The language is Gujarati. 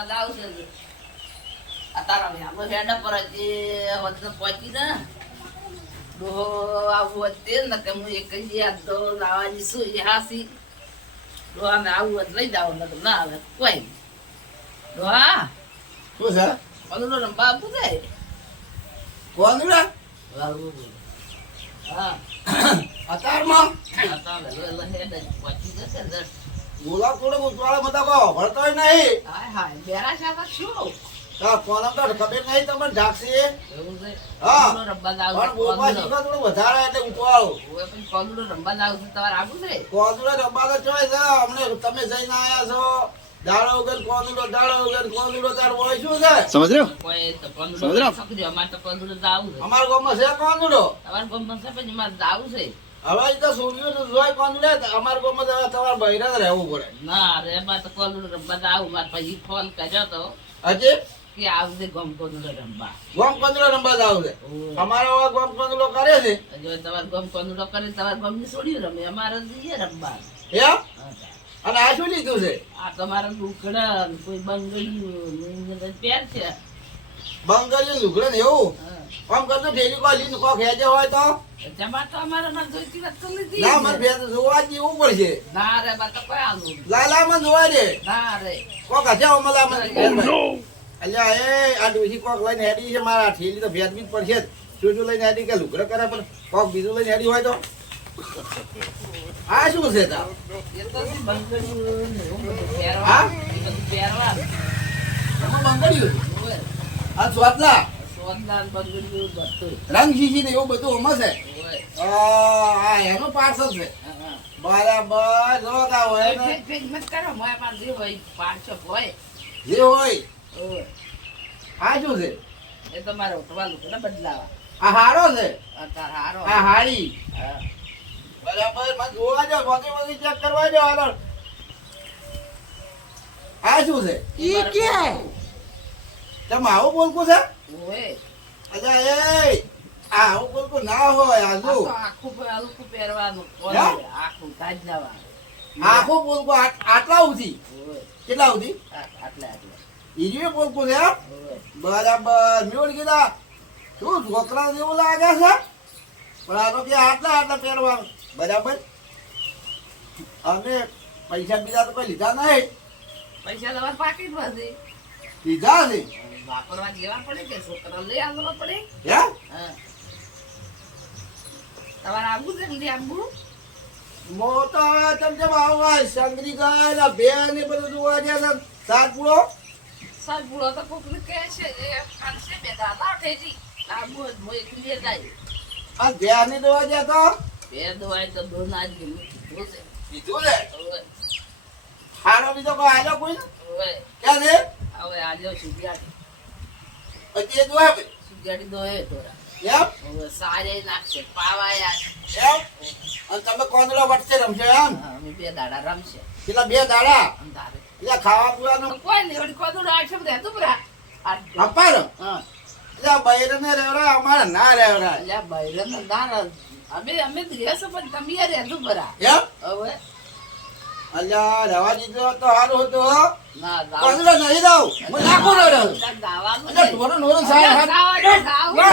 રમવા જાવ છે આ તારા ભાઈ હેડા પર જે વચ્ચે પહોંચી ને ડોહો આવું તે ને કે હું એક જ યાદ દો લાવવાની શું હાસી ડોહા ને આવું લઈ જાવ ને ના આવે કોઈ ડોહા શું છે કોનું રમવા આપું છે કોનું હા અત્યારમાં હેડા પહોંચી જશે ને બોલા થોડો ઉતવાળા બધા કહો ભણતોય નહીં હાય હાય બેરા શાબા શું કોણ તો ખબર નહીં તમને ઢાકસી એવું છે હા રમવા જાવ પણ બોલવા શીખવા થોડું વધારે એટલે ઉતવાળો ઓય પણ કોનું રમવા જાવ છે તમારે આવું છે કોદુડે રમવા તો ચોય છે અમને તમે જઈને આયા છો દાડો વગર કોદુડો તાર હોય શું છે સમજ રહ્યો કોઈ તો કોનું સમજ રહ્યો? સમજો અમારે તો કોનું જાવું છે અમારા ગામમાં છે કોદુડો તમારે ગમન છે પછી મારે જાવું છે હવે ઈ તો સૂર્ય જોઈ કોદુડે અમારા ગામમાં તો તમારે બૈરા જ રહેવું પડે ના રે મારે તો કોનું રમવા જાવું મારે પછી ફોન કર્યો તો હજી કે આવજે ગમ કોનું રમવા ગોમ કોદુડો રમવા જાવ છે ઓય. અમારો હવે ગોમ કોદુડો કરે છે જો તમારે ગમ કોનું કરે તમારે ગમ ની છોડી રમે અમારે જઈએ રમવા હે અને આ શું લીધું છે આ તમારા લુકડા કોઈ બંગડીયું પેર છે બંગાળી લુગડે ને એવું હા. આમ કરતો ઢેલી કોઈ લીધું કોક હેજે હોય તો જમા તો અમારે ના જોઈતી વાત તો લીધી ના મને ભેદ જોવા જેવું પડશે ના રે મારે તો કોઈ આવું લાલા મને જોવા દે ના રે કોક હશે અમલા મને અલ્યા એ આ ડોસી કોક લઈને હેડી છે મારા ઠેલી તો ભેદ બી પડશે જ શું લઈને હેડી કે લુગડે કરે પણ કોક બીજું લઈને હેડી હોય તો આ શું છે તા એ તો શું બંગડીયું ને એવું બધું પહેરવા હા? એ બધું પહેરવા એમાં બંગડ્યું ઓય. આ સ્વાદલા સોનદાન બંગડીયું બધું રંગ શીશી ને એવું બધું હમણાં છે ઓય. આ એનું પાર્સલ છે હા, હા. બરાબર જો તા હોય ને ફેક ફેક મત કરો મોય માર જે હોય 500 હોય જે હોય ઓય. આ શું છે એ તમારે ઉઠવાનું છે ને બદલાવા આ હારો છે અત્યારે હારો આ હાડી હા. બરાબર મને જોવા જો બધી ચેક કરવા જો હાલો આ શું છે ઈ કે તમે આવું બોલકું છે ઓય. અચ્છા એ આવું બોલકું ના હોય આ આજુ તો આખું હલકું પહેરવાનું કોને? હા? આખું તાજ જવાનું આખું બોલકું આટલા ઉધી ઓય. કેટલા ઉધી આટલે આટલે ઈજુ બોલકું છે એમ? ઓય. બરાબર મેળ કીધા શું છોકરા જેવું લાગે છે પણ આ તો કે આટલા પહેરવાનું બરાબર અને પૈસા બીજા તો કોઈ લીધા નહીં પૈસા તમારે પાકીટમાં છે લીધા છે વાપરવા જેવા પડે કે છોકરા લઈ આવવા પડે હે હા. તમારે આવું છે ને આવું મોટો ચમચમ આવા સંગરી ગાય ને બે ને બધું જોવા ગયા છે સાત પૂળો સર ભૂલો તો કોકને કહે છે એ ખાનસે બે દાદા ઠેજી આવું જ મોય ખુલે જાય આ ધ્યાન ની જોવા ગયા તો બે દવાઈ તો દોન આજ ગયું છે કીધું ને ઓય. ખાનો બીજો કોઈ આજો કોઈ ને ઓય. ક્યાં છે હવે આલ્યો સુગિયાડી પછી એ જોવા ભાઈ સુગિયાડી દોએ તોરા એમ હવે સારે નાખશે પાવાયા એમ અને તમે કોંદડો વટશે રમશો એમ અમે બે દાડા રમશે પેલા બે દાડા અંધારે એટલે ખાવા પીવાનું કોઈ નહીં વળી કોદું રાખશે બધા તું બરા અપાર હા એટલે બૈર ને રેવરા અમારે ના રેવરા અલ્યા બૈરન ના અમે દિવસ પણ તમે યાર રહેતું બરા એમ હવે અલ્યા રવા દીધો તો સારું હતું હો. ના કોંદડો નહીં દઉં હું નાખું રહ્યો દાવાનું અલ્યા ઢોરો ઢોરો સાહેબ દાવાનું